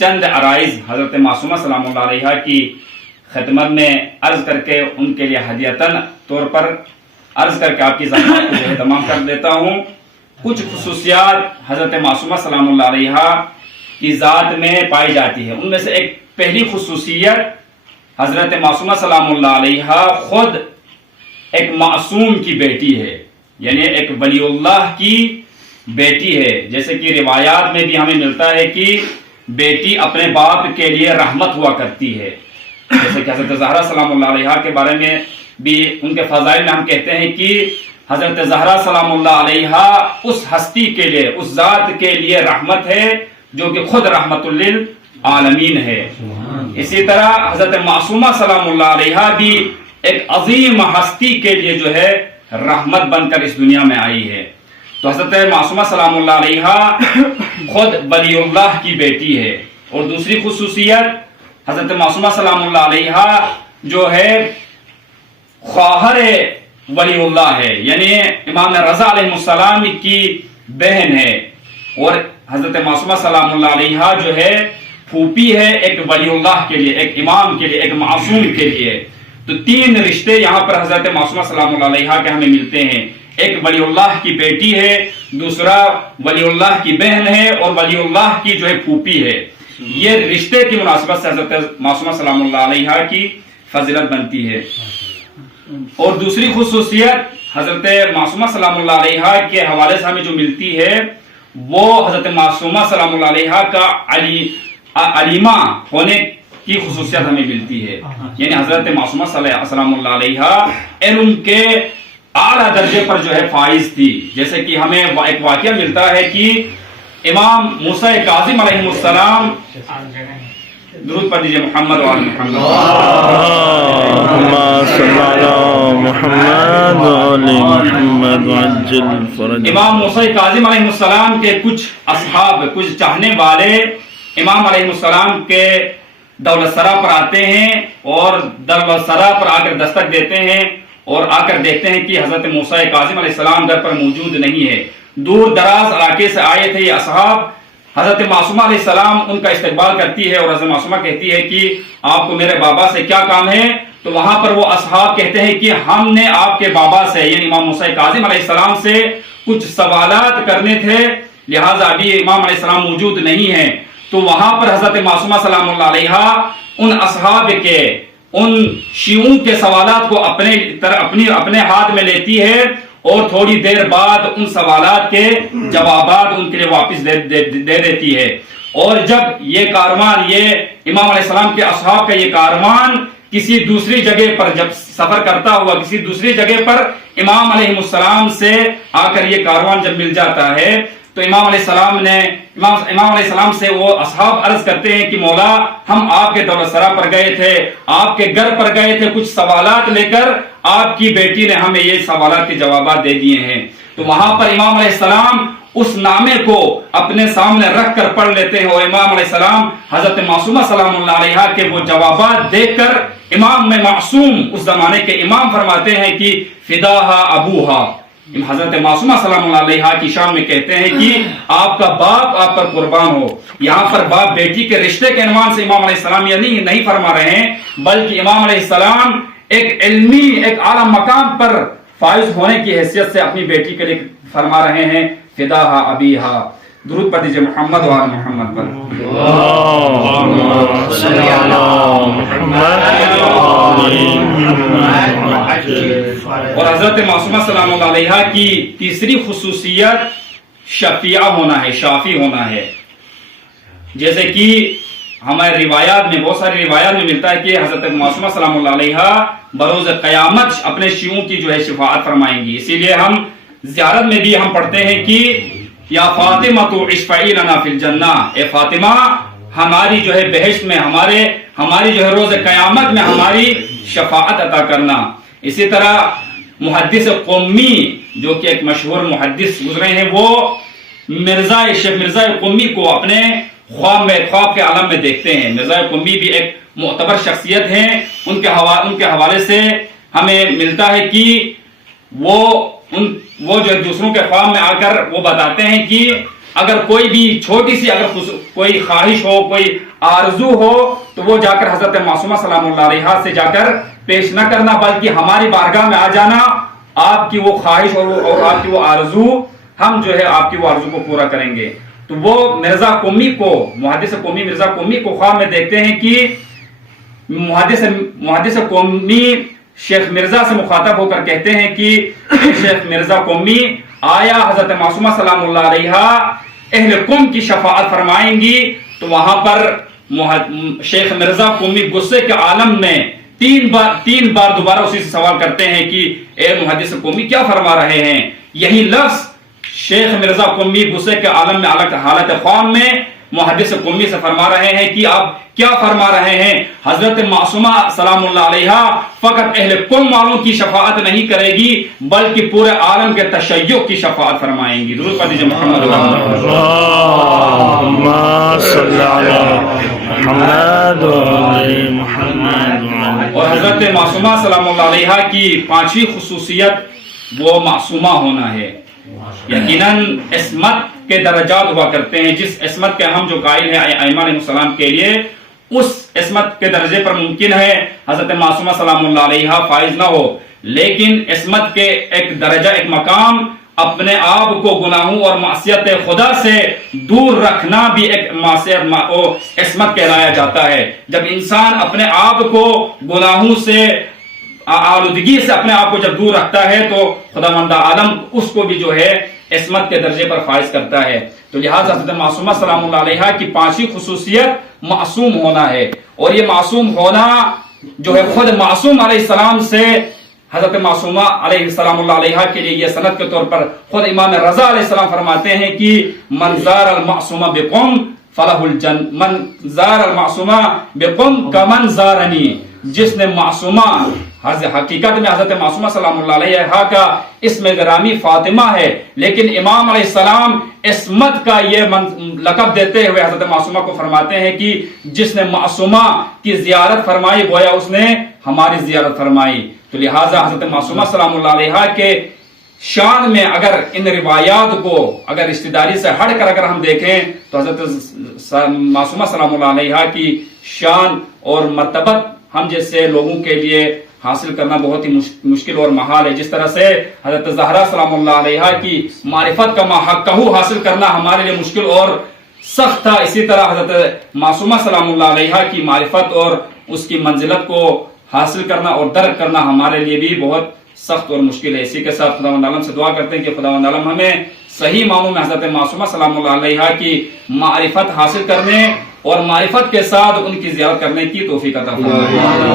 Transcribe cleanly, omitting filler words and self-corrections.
چند عرائض حضرت معصومہ سلام اللہ علیہ کی خدمت میں عرض کر کے ان کے لیے ہدیتاً طور پر عرض کر کے آپ کی زحمت کو جو ہے تمام کر دیتا ہوں۔ کچھ خصوصیات حضرت معصومہ سلام اللہ علیہ کی ذات میں پائی جاتی ہے، ان میں سے ایک پہلی خصوصیت حضرت معصومہ سلام اللہ علیہ خود ایک معصوم کی بیٹی ہے، یعنی ایک ولی اللہ کی بیٹی ہے۔ جیسے کہ روایات میں بھی ہمیں ملتا ہے کہ بیٹی اپنے باپ کے لیے رحمت ہوا کرتی ہے، جیسے کہ حضرت زہرا سلام اللہ علیہ کے بارے میں بھی ان کے فضائل میں ہم کہتے ہیں کہ حضرت زہرا سلام اللہ علیہ اس ہستی کے لیے، اس ذات کے لیے رحمت ہے جو کہ خود رحمت للعالمین ہے۔ اسی طرح حضرت معصومہ سلام اللہ علیہ بھی ایک عظیم ہستی کے لیے جو ہے رحمت بن کر اس دنیا میں آئی ہے۔ تو حضرت معصومہ سلام اللہ علیہ خود ولی اللہ کی بیٹی ہے۔ اور دوسری خصوصیت حضرت معصومہ سلام اللہ علیہ جو ہے خواہر ولی اللہ ہے، یعنی امام رضا علیہ السلام کی بہن ہے، اور حضرت معصومہ سلام اللہ علیہ جو ہے پھوپھی ہے ایک ولی اللہ کے لیے، ایک امام کے لیے، ایک معصوم کے لیے۔ تو تین رشتے یہاں پر حضرت معصومہ سلام اللہ علیہ کے ہمیں ملتے ہیں، ایک ولی اللہ کی بیٹی ہے، دوسرا ولی اللہ کی بہن ہے، اور ولی اللہ کی جو ہے پھوپھی ہے۔ یہ رشتے کی مناسبت سے حضرت معصومہ سلام اللہ علیہ کی فضیلت بنتی ہے۔ اور دوسری خصوصیت حضرت معصومہ سلام اللہ علیہ کے حوالے سے ہمیں جو ملتی ہے وہ حضرت معصومہ سلام اللہ علیہ کا علیمہ ہونے کی خصوصیت ہمیں ملتی ہے، یعنی حضرت معصومہ سلام اللہ علیہ علم کے اعلیٰ درجے پر جو ہے فائز تھی۔ جیسے کہ ہمیں ایک واقعہ ملتا ہے کہ امام موسیٰ کاظم علیہ السلام، درود پڑھ دیجئے محمد و آل محمد، امام موسیٰ کاظم علیہ السلام کے کچھ اصحاب، کچھ چاہنے والے امام علیہ السلام کے دولت سرا پر آتے ہیں، اور دولت سرا پر آ کر دستک دیتے ہیں، اور آ کر دیکھتے ہیں کہ حضرت موسیٰ کاظم علیہ السلام در پر موجود نہیں ہے۔ دور دراز علاقے سے آئے تھے یہ اصحاب۔ حضرت معصومہ علیہ السلام ان کا استقبال کرتی ہے، اور حضرت معصومہ کہتی ہے کہ آپ کو میرے بابا سے کیا کام ہے؟ تو وہاں پر وہ اصحاب کہتے ہیں کہ ہم نے آپ کے بابا سے، یعنی امام موسیٰ کاظم علیہ السلام سے کچھ سوالات کرنے تھے، لہٰذا ابھی امام علیہ السلام موجود نہیں ہیں۔ تو وہاں پر حضرت معصومہ سلام اللہ علیہ ان اصحاب کے، ان شیعوں کے سوالات کو اپنے ہاتھ میں لیتی ہے، اور تھوڑی دیر بعد ان سوالات کے جوابات ان کے لیے واپس دے دیتی ہے۔ اور جب یہ کاروان، یہ امام علیہ السلام کے اصحاب کا یہ کاروان کسی دوسری جگہ پر جب سفر کرتا ہوا، کسی دوسری جگہ پر امام علیہ السلام سے آ کر یہ کاروان جب مل جاتا ہے، تو امام علیہ السلام سے وہ اصحاب عرض کرتے ہیں کہ مولا، ہم آپ کے دولت سرا پر گئے تھے، آپ کے گھر پر گئے تھے کچھ سوالات لے کر، آپ کی بیٹی نے ہمیں یہ سوالات کے جوابات دے دیے ہیں۔ تو وہاں پر امام علیہ السلام اس نامے کو اپنے سامنے رکھ کر پڑھ لیتے ہیں، اور امام علیہ السلام حضرت معصومہ سلام اللہ علیہ کے وہ جوابات دیکھ کر امام میں معصوم، اس زمانے کے امام فرماتے ہیں کہ فداہا ابوہا، حضرت معصومہ سلام اللہ علیہ کی شان میں کہتے ہیں کہ آپ کا باپ آپ پر قربان ہو۔ یہاں پر باپ بیٹی کے رشتے کے عنوان سے امام علیہ السلام یہ نہیں فرما رہے ہیں، بلکہ امام علیہ السلام ایک علمی، ایک اعلیٰ مقام پر فائز ہونے کی حیثیت سے اپنی بیٹی کے لیے فرما رہے ہیں فداہا ابیہا۔ درود پڑھ دیجئے محمد و آل محمد پر۔ اور حضرت معصومہ سلام اللہ علیہ کی تیسری خصوصیت شفیعہ ہونا ہے، شافی ہونا ہے۔ جیسے کہ ہمارے روایات میں، بہت ساری روایات میں ملتا ہے کہ حضرت معصومہ سلام اللہ علیہ بروز قیامت اپنے شیعوں کی جو ہے شفاعت فرمائیں گی۔ اسی لیے ہم زیارت میں بھی ہم پڑھتے ہیں کہ یا فاطمہ تو اشفعی لنا فی الجنہ، اے فاطمہ ہماری جو ہے بہشت میں، ہماری جو ہے روز قیامت میں ہماری شفاعت عطا کرنا۔ اسی طرح محدث قمی جو کہ ایک مشہور محدث گزرے ہیں، وہ شیخ مرزا قمی کو اپنے خواب کے عالم میں دیکھتے ہیں۔ مرزا قمی بھی ایک معتبر شخصیت ہیں، ان کے حوالے سے ہمیں ملتا ہے کہ وہ جو دوسروں کے خواب میں آ کر وہ بتاتے ہیں کہ اگر کوئی بھی چھوٹی سی اگر کوئی خواہش ہو، کوئی آرزو ہو، تو وہ جا کر حضرت معصومہ سلام اللہ علیہا سے جا کر پیش نہ کرنا، بلکہ ہماری بارگاہ میں آ جانا، آپ کی وہ خواہش اور آپ کی وہ آرزو، ہم جو ہے آپ کی وہ آرزو کو پورا کریں گے۔ تو وہ مرزا قمی کو، محدث قمی مرزا قمی کو خواب میں دیکھتے ہیں کہ محدث قمی شیخ مرزا سے مخاطب ہو کر کہتے ہیں کہ شیخ مرزا قمی، آیا حضرت معصومہ سلام اللہ علیہا اہل قم کی شفاعت فرمائیں گی؟ تو وہاں پر شیخ مرزا قمی غصے کے عالم میں تین بار دوبارہ اسی سے سوال کرتے ہیں کہ اے محدث قمی کیا فرما رہے ہیں؟ یہی لفظ شیخ مرزا قمی غصے کے عالم میں حالت خواب میں محدث قمی سے فرما رہے ہیں کہ آپ کیا فرما رہے ہیں؟ حضرت معصومہ سلام اللہ علیہا فقط اہل قم والوں کی شفاعت نہیں کرے گی بلکہ پورے عالم کے تشیع کی شفاعت فرمائیں گی۔ درود پڑھ دیجئے محمد اور حضرت معصومہ سلام اللہ علیہا کی پانچویں خصوصیت وہ معصومہ ہونا ہے۔ یقیناً عصمت کے درجات ہوا کرتے ہیں، جس عصمت کے ہم جو قائل ہیں ائمہ علیہ السلام کے لیے، اس عصمت کے درجے پر ممکن ہے حضرت معصومہ سلام اللہ علیہا فائز نہ ہو، لیکن عصمت کے ایک درجہ، ایک مقام، اپنے آپ کو گناہوں اور معصیت خدا سے دور رکھنا بھی ایک عصمت کہلایا جاتا ہے۔ جب انسان اپنے آپ کو گناہوں سے، آلودگی سے اپنے آپ کو جب دور رکھتا ہے تو خداوند عالم اس کو بھی جو ہے عصمت کے درجے پر فائز کرتا ہے۔ تو لہٰذا حضرت معصومہ سلام اللہ علیہا کی پانچویں خصوصیت معصوم ہونا ہے، اور یہ معصوم ہونا جو ہے خود معصوم علیہ السلام سے، حضرت معصومہ علیہ السلام اللہ علیہا کے لیے یہ سند کے طور پر خود امام رضا علیہ السلام فرماتے ہیں کہ من زار المعصومہ بقم فلہ الجن، من زار المعصومہ بقم کمن زارنی، جس نے معصومہ، حقیقت میں حضرت معصومہ سلام اللہ علیہا کا اسم گرامی فاطمہ ہے، لیکن امام علیہ السلام عصمت کا یہ لقب دیتے ہوئے حضرت معصومہ کو فرماتے ہیں کہ جس نے معصومہ کی زیارت فرمائی گویا اس نے ہماری زیارت فرمائی۔ تو لہٰذا حضرت معصومہ سلام اللہ علیہا کے شان میں اگر ان روایات کو اگر رشتہ داری سے ہٹ کر اگر ہم دیکھیں تو حضرت معصومہ سلام اللہ علیہا کی شان اور مرتبت ہم جیسے لوگوں کے لیے حاصل کرنا بہت ہی مشکل اور محال ہے۔ جس طرح سے حضرت زہرا سلام اللہ علیہا کی معرفت کا ماحقہ حاصل کرنا ہمارے لیے مشکل اور سخت تھا، اسی طرح حضرت معصومہ سلام اللہ علیہا کی معرفت اور اس کی منزلت کو حاصل کرنا اور درک کرنا ہمارے لیے بھی بہت سخت اور مشکل ہے۔ اسی کے ساتھ خداوند عالم سے دعا کرتے ہیں کہ خداوند عالم ہمیں صحیح معنوں میں حضرت معصومہ سلام اللہ علیہا کی معرفت حاصل کرنے اور معرفت کے ساتھ ان کی زیارت کرنے کی توفیق عطا فرمائے۔